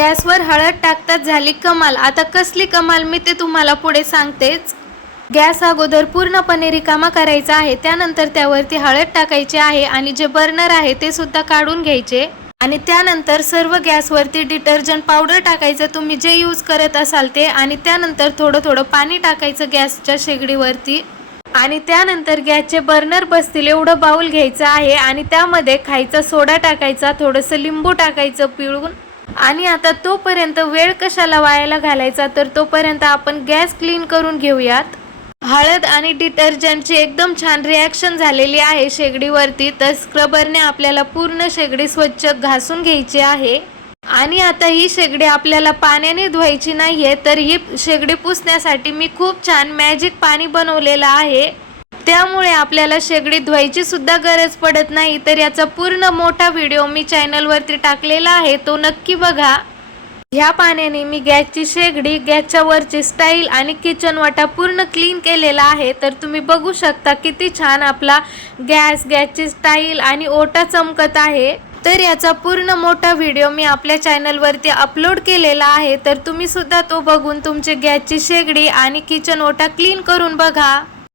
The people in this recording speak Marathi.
गॅसवर हळद टाकताच झाली कमाल। आता कसली कमाल मी ते तुम्हाला पुढे सांगतेच। गॅस अगोदर पूर्णपणे रिकामा करायचा आहे, त्यानंतर त्यावरती हळद टाकायची आहे आणि जे बर्नर आहे ते सुद्धा काढून घ्यायचे आणि त्यानंतर सर्व गॅसवरती डिटर्जंट पावडर टाकायचं, तुम्ही जे यूज करत असाल ते, आणि त्यानंतर थोडं पाणी टाकायचं गॅसच्या शेगडीवरती आणि त्यानंतर गॅसचे बर्नर बसतील एवढं बाउल घ्यायचं आहे आणि त्यामध्ये खायचा सोडा टाकायचा, थोडंसं लिंबू टाकायचं पिळून। आणि आता तोपर्यंत वेळ कशाला वायाला घालायचा, तर तोपर्यंत आपण गॅस क्लीन करून घेऊयात। हळद आणि डिटर्जंटची एकदम छान रिॲक्शन झालेली आहे शेगडीवरती, तर स्क्रबरने आपल्याला पूर्ण शेगडी स्वच्छ घासून घ्यायची आहे। आणि आता ही शेगडी आपल्याला पाण्याने धुवायची नाहीये, तर ही शेगडी पुसण्यासाठी मी खूप छान मॅजिक पाणी बनवलेलं आहे, त्यामुळे आपल्याला शेगडी धुवायची सुद्धा गरज पडत नाही। तर याचा पूर्ण मोठा व्हिडिओ मी चॅनलवरती टाकलेला आहे, तो नक्की बघा। ह्या पाण्याने मी गॅसची शेगडी, गॅसच्या वरची स्टाईल आणि किचन वाटा पूर्ण क्लीन केलेला आहे। तर तुम्ही बघू शकता किती छान आपला गॅसची स्टाईल आणि ओटा चमकत आहे। तर याचा पूर्ण मोठा व्हिडिओ मी आपल्या चॅनलवरती अपलोड केलेला आहे, तर तुम्ही सुद्धा तो बघून तुमची गॅसची शेगडी आणि किचन ओटा क्लीन करून बघा।